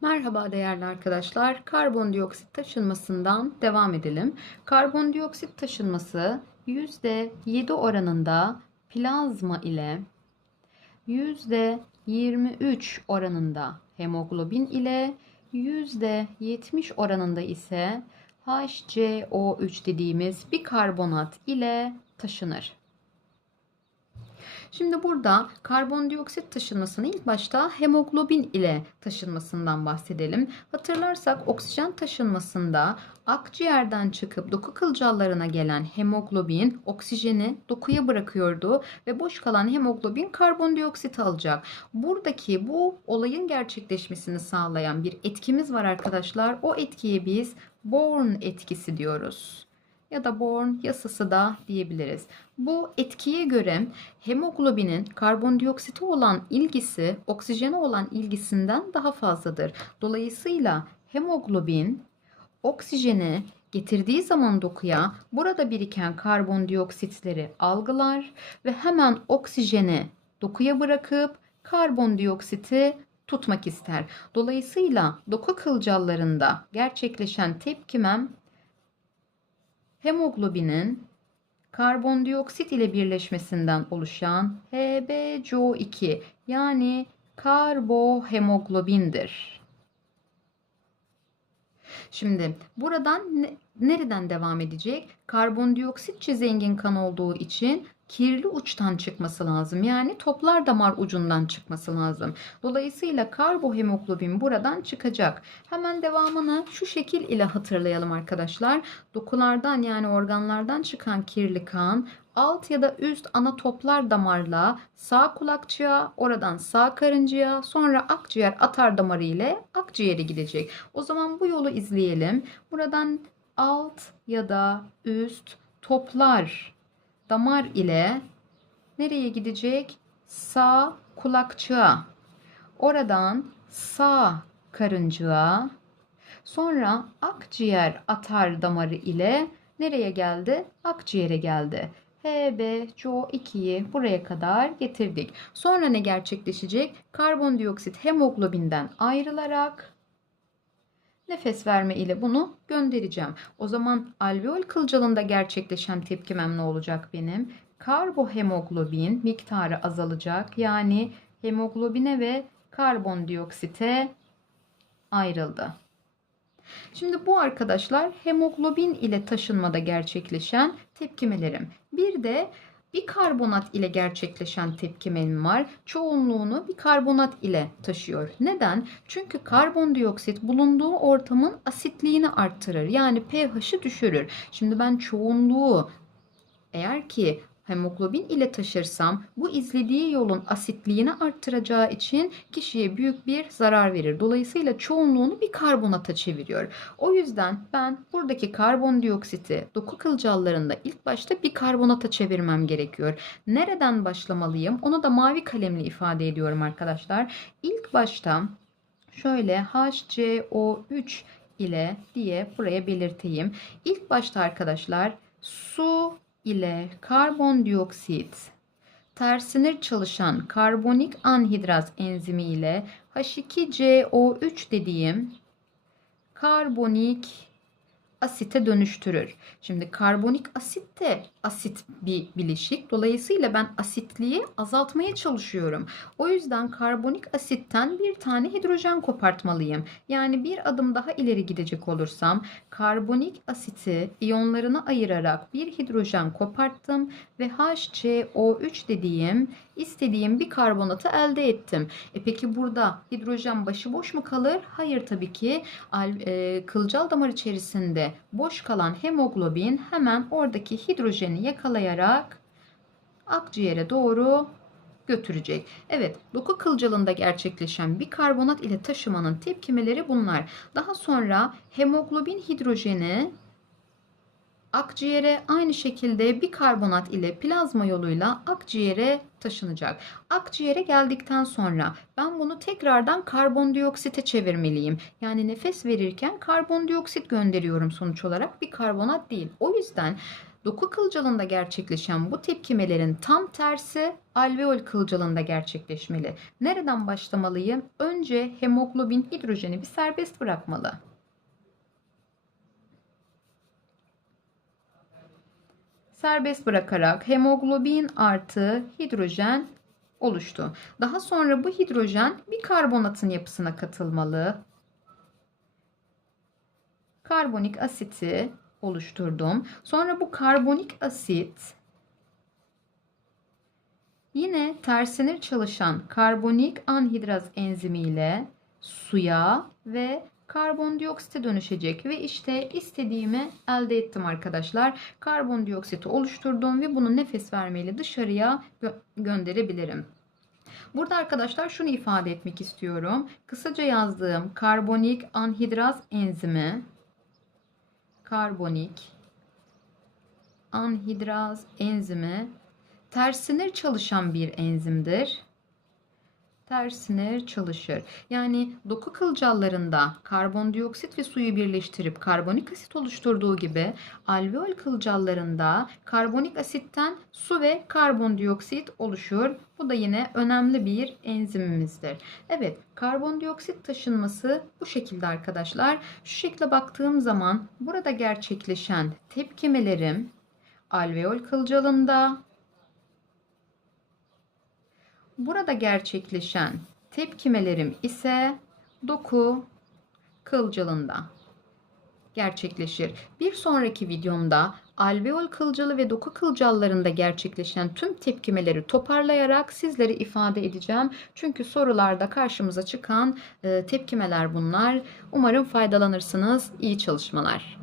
Merhaba değerli arkadaşlar. Karbondioksit taşınmasından devam edelim. Karbondioksit taşınması %7 oranında plazma ile %23 oranında hemoglobin ile %70 oranında ise HCO3 dediğimiz bir karbonat ile taşınır. Şimdi burada karbondioksit taşınmasını ilk başta hemoglobin ile taşınmasından bahsedelim. Hatırlarsak oksijen taşınmasında akciğerden çıkıp doku kılcallarına gelen hemoglobin oksijeni dokuya bırakıyordu ve boş kalan hemoglobin karbondioksit alacak. Buradaki bu olayın gerçekleşmesini sağlayan bir etkimiz var arkadaşlar. O etkiye biz Born etkisi diyoruz ya da Born yasası da diyebiliriz. Bu etkiye göre hemoglobinin karbondioksite olan ilgisi oksijene olan ilgisinden daha fazladır. Dolayısıyla hemoglobin oksijeni getirdiği zaman dokuya burada biriken karbondioksitleri algılar ve hemen oksijeni dokuya bırakıp karbondioksiti tutmak ister. Dolayısıyla doku kılcallarında gerçekleşen tepkimem hemoglobinin karbondioksit ile birleşmesinden oluşan HbCO2 yani karbohemoglobindir. Şimdi buradan ne, nereden devam edecek? Karbondioksitçe zengin kan olduğu için kirli uçtan çıkması lazım. Yani toplar damar ucundan çıkması lazım. Dolayısıyla karbohemoglobin buradan çıkacak. Hemen devamını şu şekil ile hatırlayalım arkadaşlar. Dokulardan yani organlardan çıkan kirli kan alt ya da üst ana toplar damarla sağ kulakçığa, oradan sağ karıncaya, sonra akciğer atar damarı ile akciğere gidecek. O zaman bu yolu izleyelim. Buradan alt ya da üst toplar damar ile nereye gidecek? Sağ kulakçığa. Oradan sağ karıncığa. Sonra akciğer atar damarı ile nereye geldi? Akciğere geldi. HbCO2'yi buraya kadar getirdik. Sonra ne gerçekleşecek? Karbondioksit hemoglobinden ayrılarak nefes verme ile bunu göndereceğim. O zaman alveol kılcalında gerçekleşen tepkimem ne olacak benim? Karbohemoglobin miktarı azalacak. Yani hemoglobine ve karbondioksite ayrıldı. Şimdi bu arkadaşlar hemoglobin ile taşınmada gerçekleşen tepkimelerim. Bir de bir karbonat ile gerçekleşen tepkimem var. Çoğunluğunu bir karbonat ile taşıyor. Neden? Çünkü karbondioksit bulunduğu ortamın asitliğini arttırır. Yani pH'ı düşürür. Şimdi ben çoğunluğu eğer ki hemoglobin ile taşırsam bu izlediği yolun asitliğini arttıracağı için kişiye büyük bir zarar verir. Dolayısıyla çoğunluğunu bir karbonata çeviriyor. O yüzden ben buradaki karbondioksiti doku kılcallarında ilk başta bir karbonata çevirmem gerekiyor. Nereden başlamalıyım? Onu da mavi kalemle ifade ediyorum arkadaşlar. İlk başta şöyle HCO3 ile diye buraya belirteyim. İlk başta arkadaşlar su ile karbondioksit. Tersinir çalışan karbonik anhidraz enzimi ile H2CO3 dediğim karbonik asite dönüştürür. Şimdi karbonik asit de asit bir bileşik. Dolayısıyla ben asitliği azaltmaya çalışıyorum. O yüzden karbonik asitten bir tane hidrojen kopartmalıyım. Yani bir adım daha ileri gidecek olursam karbonik asiti iyonlarına ayırarak bir hidrojen koparttım ve HCO3 dediğim istediğim bir karbonatı elde ettim. E peki burada hidrojen başıboş mu kalır? Hayır tabii ki. E, kılcal damar içerisinde boş kalan hemoglobin hemen oradaki hidrojeni yakalayarak akciğere doğru götürecek. Evet, doku kılcalında gerçekleşen bir karbonat ile taşımanın tepkimeleri bunlar. Daha sonra hemoglobin hidrojeni akciğere aynı şekilde bir karbonat ile plazma yoluyla akciğere taşınacak. Akciğere geldikten sonra ben bunu tekrardan karbondioksite çevirmeliyim. Yani nefes verirken karbondioksit gönderiyorum sonuç olarak bir karbonat değil. O yüzden Doku kılcalında gerçekleşen bu tepkimelerin tam tersi alveol kılcalında gerçekleşmeli. Nereden başlamalıyım? Önce hemoglobin hidrojeni bir serbest bırakmalı. Serbest bırakarak hemoglobin artı hidrojen oluştu. Daha sonra bu hidrojen bir karbonatın yapısına katılmalı. Karbonik asiti oluşturdum. Sonra bu karbonik asit yine tersine çalışan karbonik anhidraz enzimiyle suya ve karbondioksite dönüşecek ve işte istediğimi elde ettim arkadaşlar. Karbondioksiti oluşturdum ve bunu nefes vermeyle dışarıya gö- gönderebilirim. Burada arkadaşlar şunu ifade etmek istiyorum. Kısaca yazdığım karbonik anhidraz enzimi karbonik anhidraz enzimi tersinir çalışan bir enzimdir. Tersinir çalışır. Yani doku kılcallarında karbondioksit ve suyu birleştirip karbonik asit oluşturduğu gibi alveol kılcallarında karbonik asitten su ve karbondioksit oluşur. Bu da yine önemli bir enzimimizdir. Evet, karbondioksit taşınması bu şekilde arkadaşlar. Şu şekilde baktığım zaman burada gerçekleşen tepkimelerim alveol kılcalında Burada gerçekleşen tepkimelerim ise doku kılcalında gerçekleşir. Bir sonraki videomda alveol kılcalı ve doku kılcallarında gerçekleşen tüm tepkimeleri toparlayarak sizlere ifade edeceğim. Çünkü sorularda karşımıza çıkan e, tepkimeler bunlar. Umarım faydalanırsınız. İyi çalışmalar.